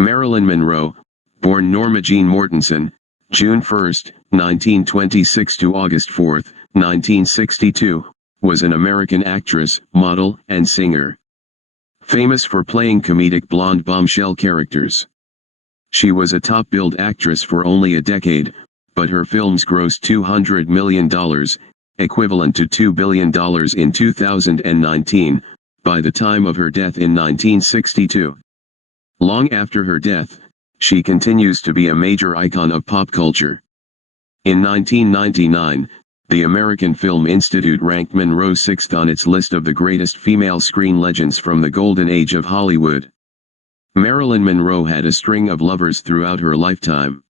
Marilyn Monroe, born Norma Jean Mورتنسون, June 1, 1926 to August 4, 1962, was an American actress, model, and singer. Famous for playing comedic blonde bombshell characters. She was a top-billed actress for only a decade, but her films grossed $200 million, equivalent to $2 billion in 2019, by the time of her death in 1962. Long after her death, she continues to be a major icon of pop culture. In 1999, the American Film Institute ranked Monroe 6th on its list of the greatest female screen legends from the golden age of Hollywood. Marilyn Monroe had a string of lovers throughout her lifetime.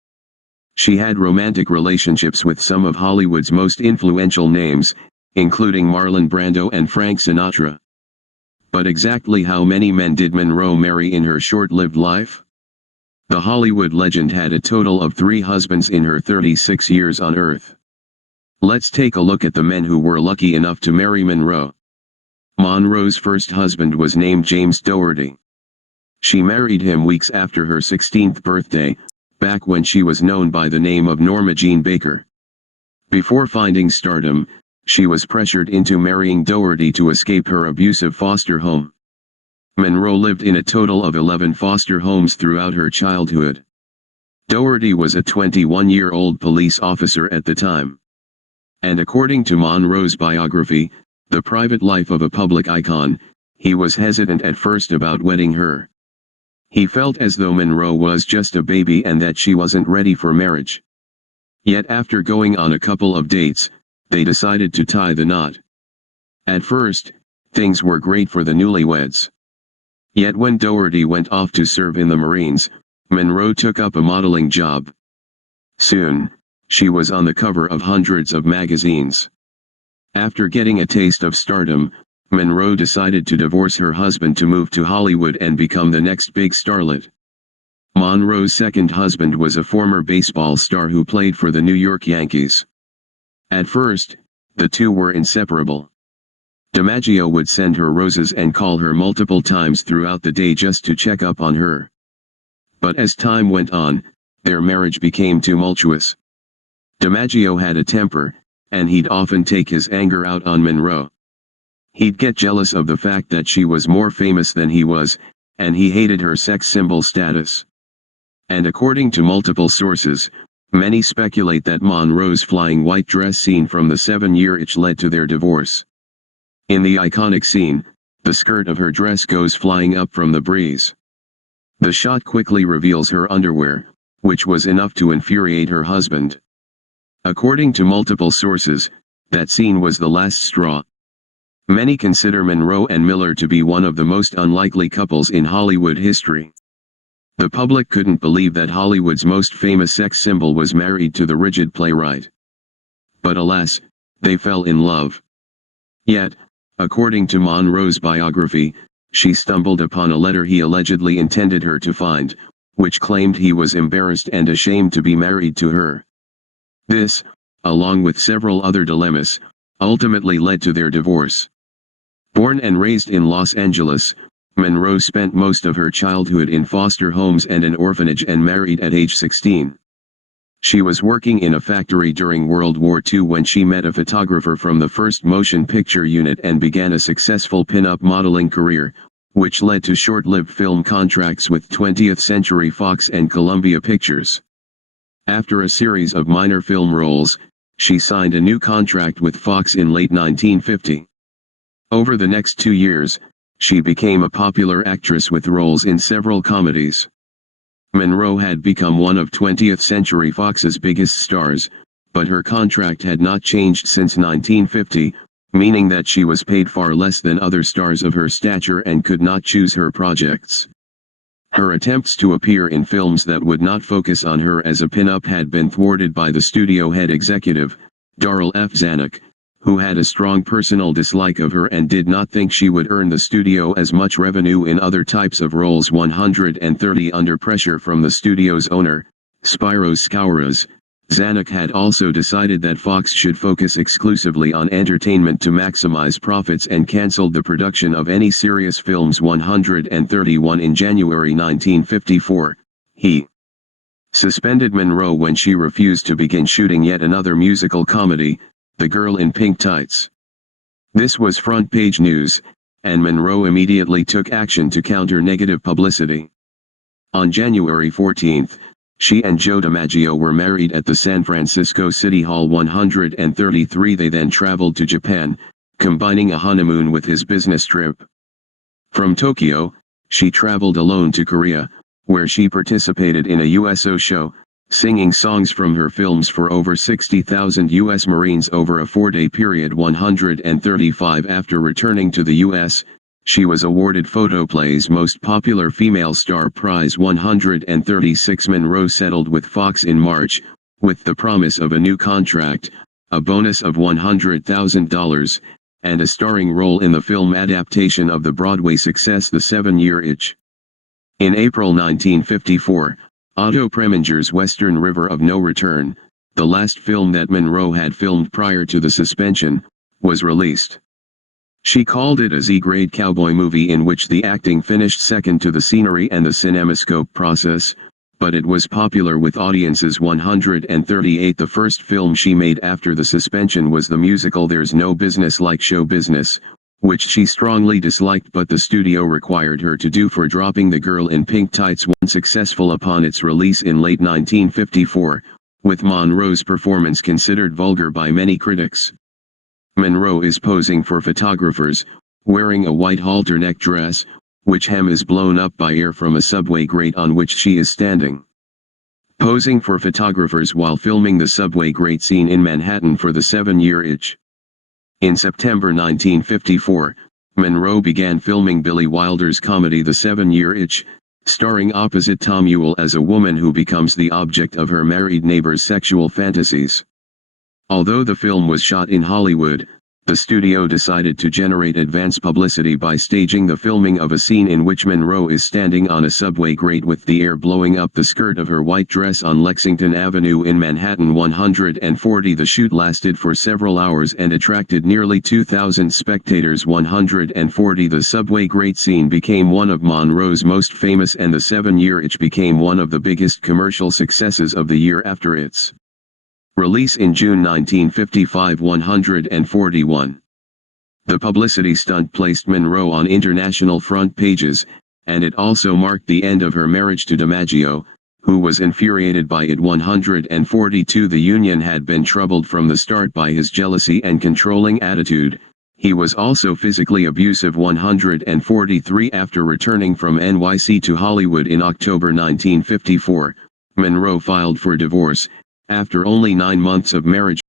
She had romantic relationships with some of Hollywood's most influential names, including Marlon Brando and Frank Sinatra. But exactly how many men did Monroe marry in her short-lived life? The Hollywood legend had a total of 3 husbands in her 36 years on Earth. Let's take a look at the men who were lucky enough to marry Monroe. Monroe's first husband was named James Dougherty. She married him weeks after her 16th birthday, back when she was known by the name of Norma Jean Baker. Before finding stardom, she was pressured into marrying Dougherty to escape her abusive foster home. Monroe lived in a total of 11 foster homes throughout her childhood. Dougherty was a 21-year-old police officer at the time. And according to Monroe's biography, The Private Life of a Public Icon, he was hesitant at first about wedding her. He felt as though Monroe was just a baby and that she wasn't ready for marriage. Yet after going on a couple of dates, they decided to tie the knot. At first, things were great for the newlyweds. Yet when Dougherty went off to serve in the Marines, Monroe took up a modeling job. Soon, she was on the cover of hundreds of magazines. After getting a taste of stardom, Monroe decided to divorce her husband to move to Hollywood and become the next big starlet. Monroe's second husband was a former baseball star who played for the New York Yankees. At first, the two were inseparable. DiMaggio would send her roses and call her multiple times throughout the day just to check up on her. But as time went on, their marriage became tumultuous. DiMaggio had a temper, and he'd often take his anger out on Monroe. He'd get jealous of the fact that she was more famous than he was, and he hated her sex symbol status. And according to multiple sources, many speculate that Monroe's flying white dress scene from the 7-year itch led to their divorce. In the iconic scene, the skirt of her dress goes flying up from the breeze. The shot quickly reveals her underwear, which was enough to infuriate her husband. According to multiple sources, that scene was the last straw. Many consider Monroe and Miller to be one of the most unlikely couples in Hollywood history. The public couldn't believe that Hollywood's most famous sex symbol was married to the rigid playwright. But alas, they fell in love. Yet, according to Monroe's biography, she stumbled upon a letter he allegedly intended her to find, which claimed he was embarrassed and ashamed to be married to her. This, along with several other dilemmas, ultimately led to their divorce. Born and raised in Los Angeles, Monroe spent most of her childhood in foster homes and an orphanage and married at age 16. She was working in a factory during World War II when she met a photographer from the first motion picture unit and began a successful pin-up modeling career, which led to short-lived film contracts with 20th Century Fox and Columbia Pictures. After a series of minor film roles, she signed a new contract with Fox in late 1950. Over the next 2 years, she became a popular actress with roles in several comedies. Monroe had become one of 20th Century Fox's biggest stars, but her contract had not changed since 1950, meaning that she was paid far less than other stars of her stature and could not choose her projects. Her attempts to appear in films that would not focus on her as a pin-up had been thwarted by the studio head executive, Darryl F. Zanuck, who had a strong personal dislike of her and did not think she would earn the studio as much revenue in other types of roles. 130 Under pressure from the studio's owner, Spyros Skouras, Zanuck had also decided that Fox should focus exclusively on entertainment to maximize profits and cancelled the production of any serious films. 131 In January 1954, He suspended Monroe when she refused to begin shooting yet another musical comedy, The Girl in Pink Tights. This was front-page news, and Monroe immediately took action to counter negative publicity. On January 14, she and Joe DiMaggio were married at the San Francisco City Hall 133. They then traveled to Japan, combining a honeymoon with his business trip. From Tokyo, she traveled alone to Korea, where she participated in a USO show, singing songs from her films for over 60,000 U.S. Marines over a 4-day period. 135 After returning to the U.S., she was awarded Photoplay's Most Popular Female Star Prize. 136 Monroe settled with Fox in March, with the promise of a new contract, a bonus of $100,000, and a starring role in the film adaptation of the Broadway success The 7-Year Itch. In April 1954, Otto Preminger's Western River of No Return, the last film that Monroe had filmed prior to the suspension, was released. She called it a Z-grade cowboy movie in which the acting finished second to the scenery and the cinemascope process, but it was popular with audiences. 138 The first film she made after the suspension was the musical There's No Business Like Show Business, which she strongly disliked but the studio required her to do for dropping The Girl in Pink Tights. Successful upon its release in late 1954, with Monroe's performance considered vulgar by many critics. Monroe is posing for photographers, wearing a white halter-neck dress, which hem is blown up by air from a subway grate on which she is standing. Posing for photographers while filming the subway grate scene in Manhattan for The 7-Year Itch. In September 1954, Monroe began filming Billy Wilder's comedy The 7-Year Itch, starring opposite Tom Ewell as a woman who becomes the object of her married neighbor's sexual fantasies. Although the film was shot in Hollywood, the studio decided to generate advance publicity by staging the filming of a scene in which Monroe is standing on a subway grate with the air blowing up the skirt of her white dress on Lexington Avenue in Manhattan. 140 The shoot lasted for several hours and attracted nearly 2,000 spectators. 140 The subway grate scene became one of Monroe's most famous, and The 7-Year Itch became one of the biggest commercial successes of the year after its release in June 1955. 141. The publicity stunt placed Monroe on international front pages, and it also marked the end of her marriage to DiMaggio, who was infuriated by it. 142 The union had been troubled from the start by his jealousy and controlling attitude. He was also physically abusive. 143 After returning from NYC to Hollywood in October 1954, Monroe filed for divorce, after only 9 months of marriage.